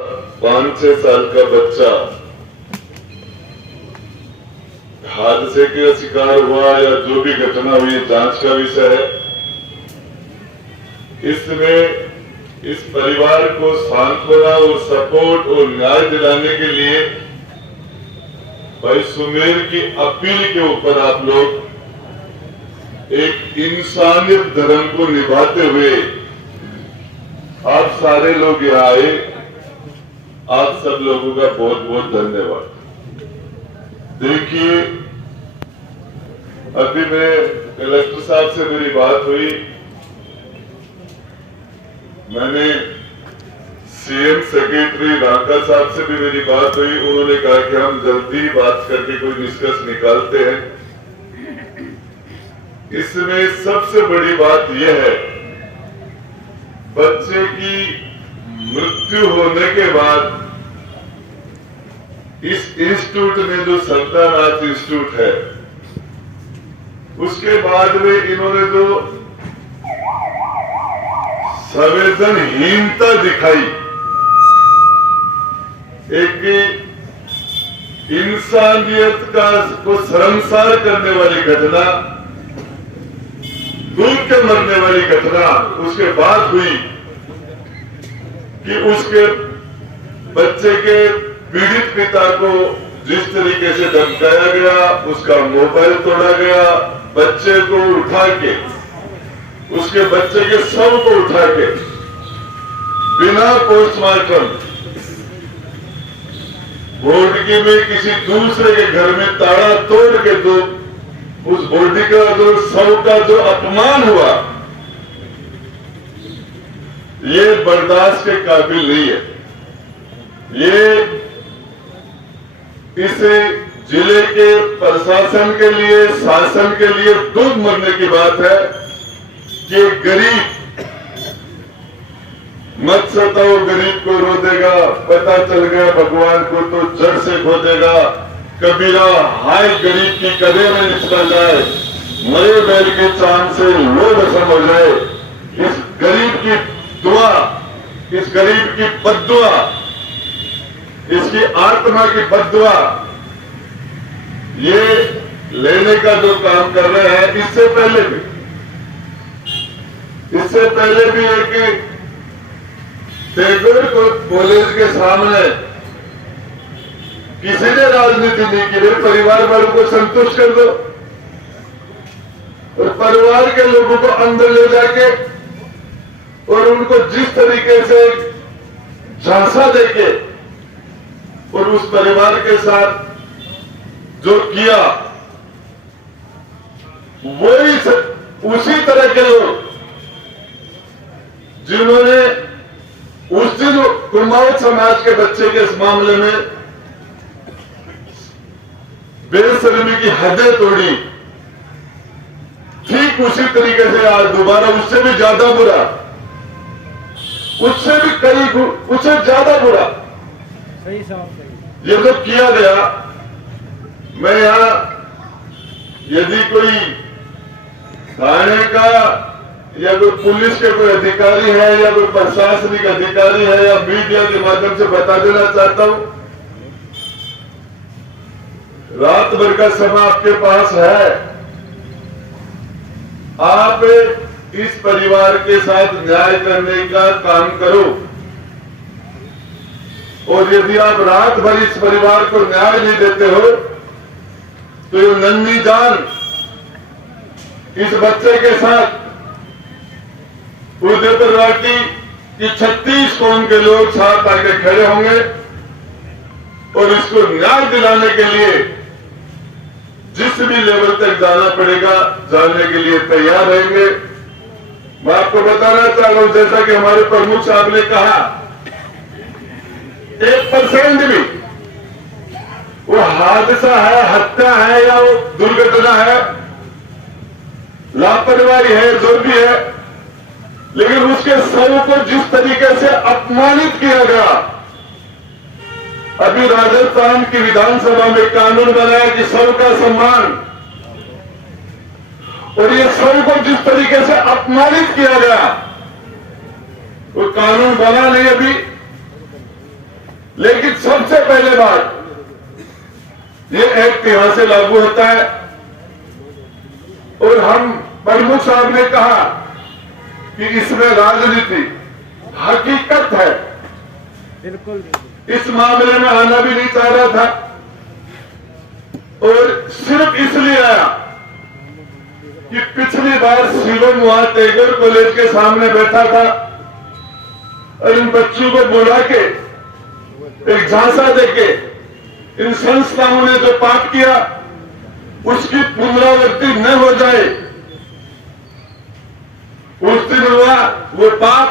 5-6 साल का बच्चा हादसे का शिकार हुआ या जो भी घटना हुई, जांच का विषय है। इसमें इस परिवार को सांत्वना और सपोर्ट और न्याय दिलाने के लिए भाई सुमेर की अपील के ऊपर आप लोग एक इंसानियत धर्म को निभाते हुए आप सारे लोग यहाँ आए। आप सब लोगों का बहुत बहुत धन्यवाद। देखिए, अभी मैं कलेक्टर साहब से मेरी बात हुई, मैंने सीएम सेक्रेटरी राका साहब से भी मेरी बात हुई। उन्होंने कहा कि हम जल्दी बात करके कोई निष्कर्ष निकालते हैं। इसमें सबसे बड़ी बात यह है, बच्चे की मृत्यु होने के बाद इस इंस्टीट्यूट में जो संतानाथ इंस्टीट्यूट है, उसके बाद में इन्होंने जो संवेदनहीनता दिखाई, एक इंसानियत का को शर्मसार करने वाली घटना, दूर के मरने वाली घटना उसके बाद हुई कि उसके बच्चे के पीड़ित पिता को जिस तरीके से धमकाया गया, उसका मोबाइल तोड़ा गया, बच्चे को उठा के, उसके बच्चे के शव को उठा के बिना पोस्टमार्टम बोर्डिकी में किसी दूसरे के घर में ताला तोड़ के तो उस बॉडी का जो शव का जो अपमान हुआ, ये बर्दाश्त के काबिल नहीं है। ये इस जिले के प्रशासन के लिए, शासन के लिए दुख मरने की बात है कि गरीब मत सताओ, गरीब को रो देगा, पता चल गया भगवान को तो जड़ से खो देगा। कबीरा हाय गरीब की कदे में निकल जाए, मरे बैल के चांद से लोग समझ जाए। इस गरीब की दुआ, इस गरीब की बद्दुआ, इसकी आत्मा की बद्दुआ ये लेने का जो काम कर रहे हैं, इससे पहले भी एक टैगोर को कॉलेज के सामने किसी ने राजनीति नहीं की, परिवार वालों को संतुष्ट कर दो और परिवार के लोगों को अंदर ले जाके और उनको जिस तरीके से झांसा देके और उस परिवार के साथ जो किया, वही उसी तरह के लोग जिन्होंने उस दिन कुमाऊं समाज के बच्चे के इस मामले में बेशर्मी की हदें तोड़ी, ठीक उसी तरीके से आज दोबारा उससे भी ज्यादा बुरा, उससे भी उससे ज्यादा बुरा ये जो किया गया। मैं यहां यदि कोई थाने का या कोई पुलिस के कोई अधिकारी है या कोई प्रशासनिक अधिकारी है या मीडिया के माध्यम से बता देना चाहता हूं, रात भर का समय आपके पास है। आप इस परिवार के साथ न्याय करने का काम करो और यदि आप रात भर इस परिवार को न्याय नहीं देते हो तो ये नन्ही जान इस बच्चे के साथ उदयपुरवाटी की 36 कौम के लोग साथ आके खड़े होंगे और इसको न्याय दिलाने के लिए जिस भी लेवल तक जाना पड़ेगा, जाने के लिए तैयार रहेंगे। मैं आपको बताना चाह रहा हूं, जैसा कि हमारे प्रमुख साहब ने कहा, 1% भी वो हादसा है, हत्या है या वो दुर्घटना है, लापरवाही है, जो भी है, लेकिन उसके शव को जिस तरीके से अपमानित किया गया, अभी राजस्थान की विधानसभा में कानून बनाया कि शव का सम्मान, और ये शव को जिस तरीके से अपमानित किया गया, वो कानून बना नहीं अभी, लेकिन सबसे पहले बात, ये एक्ट यहां से लागू होता है और हम प्रमुख साहब ने कहा कि इसमें राजनीति हकीकत है, बिल्कुल इस मामले में आना भी नहीं चाह रहा था और सिर्फ इसलिए आया कि पिछली बार शिवम वहां टेगर कॉलेज के सामने बैठा था और इन बच्चों को बुला के एक झांसा देके इन संस्थाओं ने जो पाप किया उसकी पुनरावृत्ति न हो जाए। उस दिन हुआ वो पाप,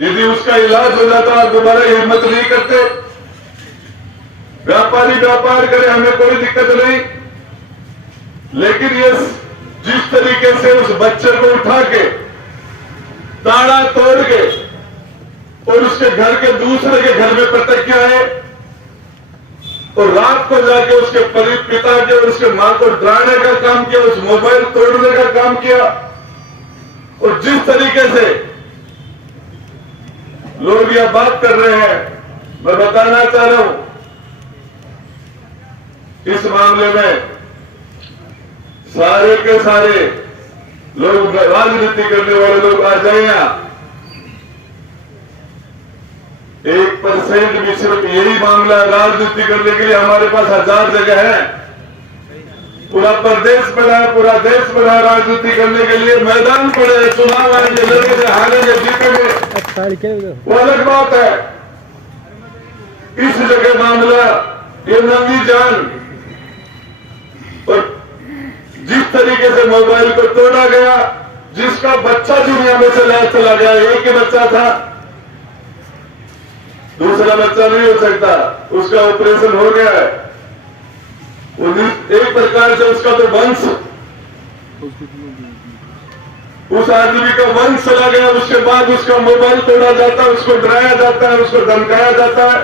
यदि उसका इलाज हो जाता दोबारा हिम्मत नहीं करते। व्यापारी व्यापार करे, हमें कोई दिक्कत नहीं, लेकिन ये जिस तरीके से उस बच्चे को उठा के ताला तोड़ के और उसके घर के दूसरे के घर में प्रतिज्ञा है और रात को जाके उसके पिता के और उसके मां को डराने का काम किया, उस मोबाइल तोड़ने का काम किया और जिस तरीके से लोग यह बात कर रहे हैं, मैं बताना चाह रहा हूं इस मामले में सारे के सारे लोग, राजनीति करने वाले लोग आ जाए यहां। 1% भी सिर्फ यही मामला है राजनीति करने के लिए, हमारे पास 1000 जगह है। पूरा प्रदेश पड़ा है, पूरा देश पड़ा है राजनीति करने के लिए। मैदान पड़े हैं, चुनाव आएंगे, लड़ेंगे, हारेंगे, जीतेंगे, वो अलग बात है। इस जगह मामला ये नंगी जान और जिस तरीके से मोबाइल को तोड़ा गया, जिसका बच्चा दुनिया में चला गया, एक ही बच्चा था, दूसरा बच्चा नहीं हो सकता, उसका ऑपरेशन हो गया है। एक प्रकार से उसका तो वंश, उस आदमी का वंश चला गया। उसके बाद उसका मोबाइल तोड़ा जाता है, उसको डराया जाता है, उसको धमकाया जाता है,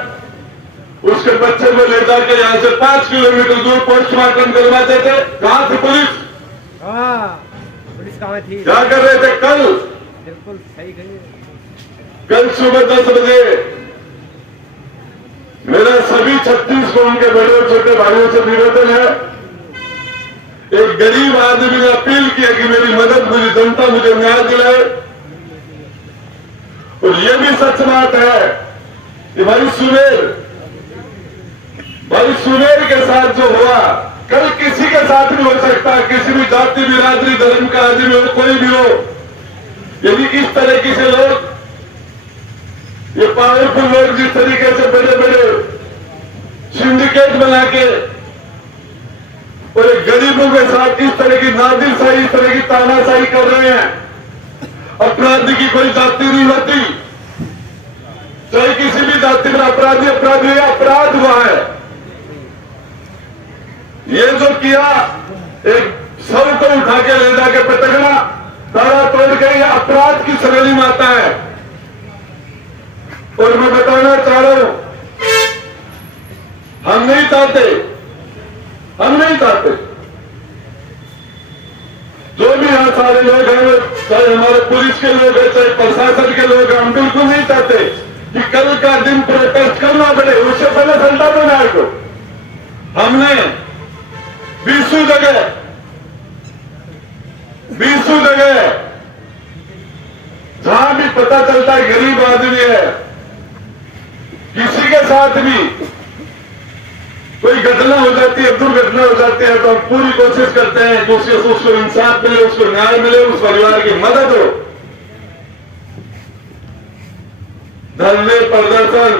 उसके बच्चे को ले जाकर यहां से 5 किलोमीटर दूर पोस्टमार्टम करवाते थे। कहां थी पुलिस? पुलिस कहां थी? क्या कर रहे थे कल? बिल्कुल सही कही। कल सुबह 10 बजे मेरा सभी 36 कौम के बड़े और छोटे भाइयों से निवेदन है, एक गरीब आदमी ने अपील किया कि मेरी मदद, मुझे जनता मुझे न्याय दिलाए। और यह भी सच बात है कि भाई सुमेर के साथ जो हुआ, कल किसी के साथ भी हो सकता है, किसी भी जाति बिरादरी धर्म का आदमी हो, कोई भी हो। यदि इस तरीके से लोग, ये पावरफुल लोग जिस तरीके से बड़े बड़े सिंडिकेट बना के और एक गरीबों के साथ इस तरह की नादिरशाही, इस तरह की तानाशाही कर रहे हैं, अपराधी की कोई जाति नहीं होती, चाहे किसी भी जाति में अपराधी अपराध हुआ है। ये जो किया, एक शव को उठा के ले जाके पटकना, ताला तोड़ के, यह अपराध की श्रेणी में आता है। और मैं बताना चाह रहा हूं, हम नहीं चाहते जो भी यहां सारे लोग हैं, चाहे हमारे पुलिस के लोग हैं, चाहे प्रशासन के लोग हैं, हम बिल्कुल नहीं चाहते कि कल का दिन प्रोटेस्ट करना पड़े। उससे पहले संता बनाए को हमने 20 जगह जहां भी पता चलता है गरीब आदमी है, किसी के साथ भी कोई घटना हो जाती है, दुर्घटना हो जाती है, तो हम पूरी कोशिश करते हैं कि उसको इंसाफ मिले, उसको न्याय मिले, उस परिवार की मदद हो। धरने, प्रदर्शन,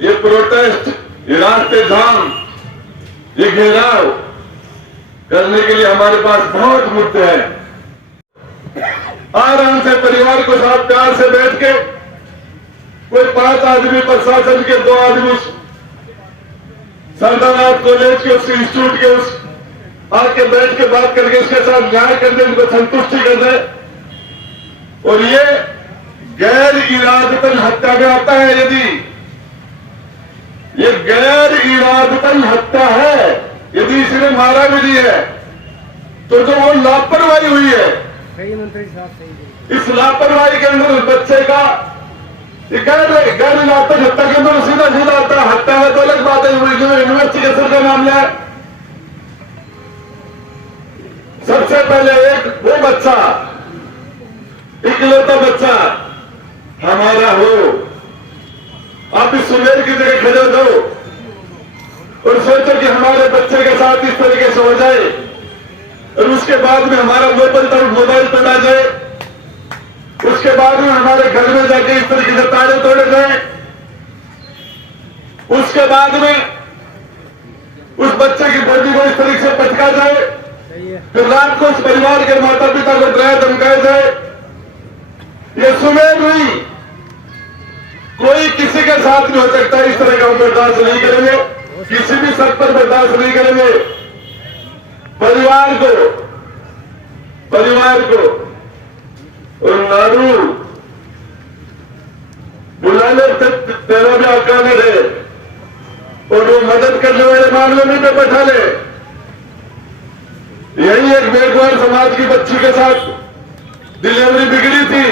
ये प्रोटेस्ट, ये रास्ते जाम, ये घेराव करने के लिए हमारे पास बहुत मुद्दे हैं। आराम से परिवार को साथ प्यार से बैठ के, कोई 5 आदमी प्रशासन के, 2 आदमी सरदारनाथ कॉलेज के, उस इंस्टीट्यूट के, उस आके बैठ के बात करके उसके साथ न्याय करने, उनको संतुष्टि कर दे। और ये गैर इरादतन हत्या में आता है। यदि ये गैर इरादतन हत्या है, यदि इसने मारा भी नहीं है, तो जो वो लापरवाही हुई है, सही मंत्री साहब, सही। इस लापरवाही के अंदर उस बच्चे का ये गैर इलाका हत्या के अंदर सीधा सीधा आता है। हत्या है तो अलग बात है, यूनिवर्सिटी के सर का मामला है। सबसे पहले एक वो बच्चा, इकलौता बच्चा हमारा हो, आप इस सुमेर की जगह खड़े हो जाओ और सोचो कि हमारे बच्चे के साथ इस तरीके से हो जाए और उसके बाद में हमारा मोबाइल तोड़ा जाए, उसके बाद में हमारे घर में जाके इस तरीके से ताले तोड़े जाए, उसके बाद में उस बच्चे की बॉडी को इस तरीके से पटका जाए, सही है। फिर रात को उस परिवार के माता पिता को डराया धमकाया जाए। ये सुमेर नहीं, कोई किसी के साथ नहीं हो सकता। इस तरह का हम बर्दाश्त नहीं करेंगे, किसी भी सख्त पर बर्दाश्त नहीं करेंगे। परिवार को और नारू बुलाने तेरा भी आकाने रहे और वो मदद करने वाले मामले में तो बैठा ले। यही एक बेगवार समाज की बच्ची के साथ डिलीवरी बिगड़ी थी,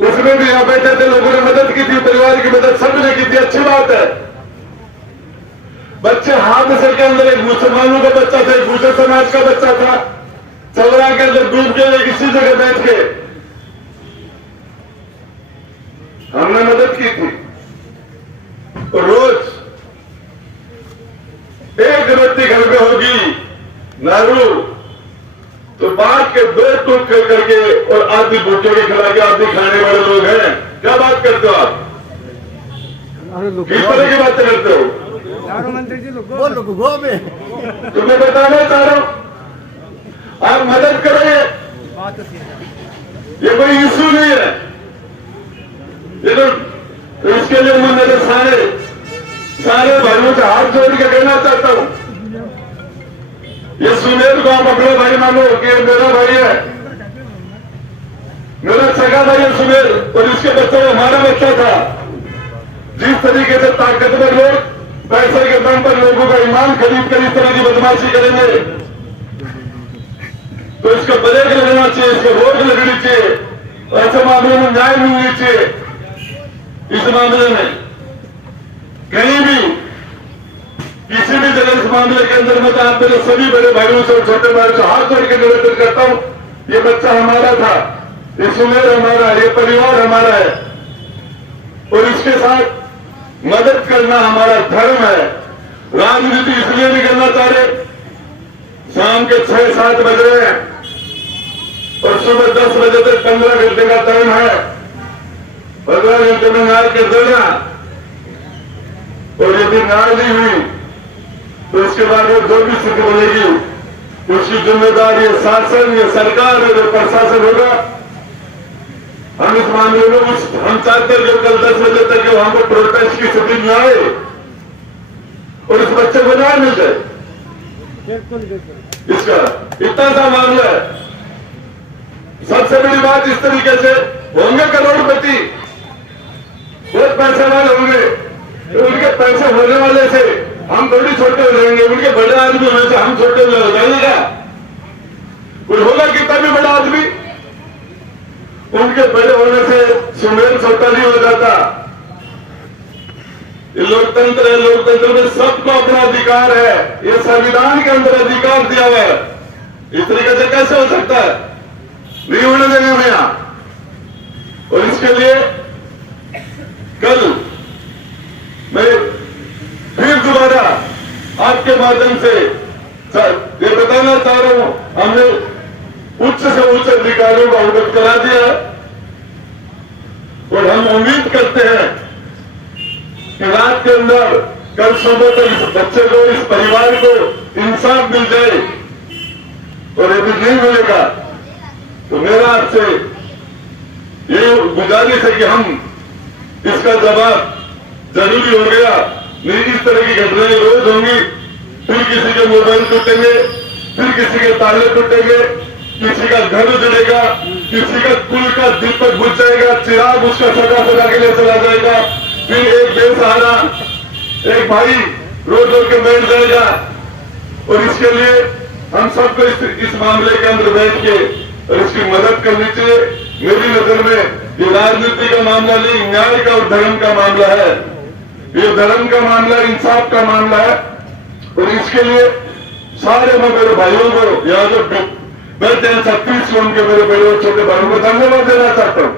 उसमें भी यहां बैठे थे, लोगों ने मदद की थी, परिवार की मदद सबने की थी, अच्छी बात है। बच्चे हादसे के अंदर एक मुसलमानों का बच्चा था, एक दूसरे समाज का बच्चा था, चौरा के अंदर डूब के इसी जगह बैठ के हमने मदद की थी। और रोज एक रोटी घर में होगी नारू तो बांट के 2 टूक करके और आधी भूखे के खिला के आधी खाने वाले लोग हैं। क्या बात करते हो आप? किस तरह की बातें करते हो? चारों मंत्री जी लोग तुम्हें बताना चाह रहा हूं, आप मदद करेंगे, बात तो सही है। ये कोई इशू नहीं है। ये तो इसके लिए मैं मेरे सारे भाइयों से हाथ जोड़ के कहना चाहता हूं, ये सुमेर को आप अपना भाई मानो कि मेरा भाई है, मेरा सगा भाई है सुमेर, और इसके बच्चे हमारा बच्चा था। जिस तरीके से ताकतवर लोग पैसे के दम पर लोगों का ईमान खरीद कर इस तरह की बदमाशी करेंगे तो इसको ब्रेक लगना चाहिए, इसको रोक लगनी चाहिए। ऐसे मामले में न्याय मिलनी चाहिए। इस मामले में कहीं भी किसी भी जगह इस मामले के अंदर मैं आप मेरे सभी बड़े भाइयों से और छोटे भाइयों से हाथ जोड़ के निवेदन करता हूं, ये बच्चा हमारा था, ये सुमेर हमारा है, ये परिवार हमारा है और इसके साथ मदद करना हमारा धर्म है। राजनीति इसलिए नहीं करना चाह रहे, शाम के 6-7 बज रहे हैं और सुबह 10 बजे तक 15 घंटे का टाइम है। 15 घंटे में न्याय कर देना और यदि न्याय नहीं हुई तो उसके बाद में जो भी स्थिति बनेगी उसकी जिम्मेदारी शासन या सरकार या प्रशासन होगा। हम इस मामले में हम चाहते हैं कि कल 10 बजे तक वहां पर प्रोटेस्ट की स्थिति में आए और इस बच्चे को न्याय मिल जाए। बिल्कुल बिल्कुल इसका इतना सा मामला है। सबसे बड़ी बात, इस तरीके से होंगे करोड़पति, बहुत पैसे वाले होंगे, तो उनके पैसे होने वाले से हम थोड़ी छोटे हो जाएंगे, उनके बड़े आदमी होने से हम छोटे हो जाएंगे। कोई होगा कितना भी बड़ा आदमी, उनके बड़े होने से सुमेर छोटा नहीं हो जाता। ये लोकतंत्र है, लोकतंत्र में सबको अपना अधिकार है, ये संविधान के अंदर अधिकार दिया हुआ है। इस तरीके से कैसे हो सकता है? नहीं होने देंगे हम यहां। और इसके लिए कल मैं फिर दोबारा आपके माध्यम से ये बताना चाह रहा हूं, हमने उच्च से उच्च अधिकारियों को अवगत करा दिया और हम उम्मीद करते हैं कि रात के अंदर कल सुबह तक इस बच्चे को, इस परिवार को इंसाफ मिल जाए। और यदि नहीं मिलेगा तो मेरा आपसे ये गुजारिश है कि हम इसका जवाब जरूरी हो गया। नहीं, इस तरह की घटनाएं रोज होंगी, फिर किसी के मोबाइल टूटेंगे, फिर किसी के ताले टूटेंगे, किसी का घर उजड़ेगा, किसी का कुल का दीपक बुझ जाएगा, चिराग उसका सजा के लिए चला जाएगा, फिर एक बेसहारा एक भाई रो रो के बैठ जाएगा। और इसके लिए हम सबको इस मामले के अंदर बैठ के और इसकी मदद करनी चाहिए। मेरी नजर में ये राजनीति का मामला नहीं, न्याय का और धर्म का मामला है। ये धर्म का मामला, इंसाफ का मामला है। और इसके लिए सारे मैं मेरे भाइयों को, यहाँ जो बैठे हैं 36 में, उनके मेरे बड़े और छोटे भाइयों को धन्यवाद देना चाहता हूं।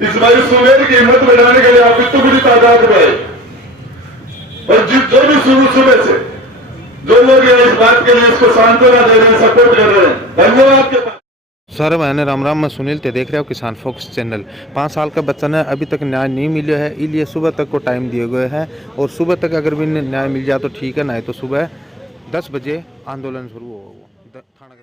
इस भाई सुमेर की हिम्मत बढ़ाने के लिए आप इतनी बड़ी तादाद में आए। और जो भी शुरू सुबह से जो लोग इस बात के लिए इसको सांत्वना दे रहे हैं, सपोर्ट कर रहे हैं, धन्यवाद के साथ। सर मैंने राम राम, मैं सुनील ते देख रहे हो किसान फोक्स चैनल। 5 साल का बच्चा ने अभी तक न्याय नहीं मिला है, इसलिए सुबह तक को टाइम दिए गए हैं। और सुबह तक अगर भी न्याय मिल जाए तो ठीक है, नहीं तो सुबह 10 बजे आंदोलन शुरू होगा थाना के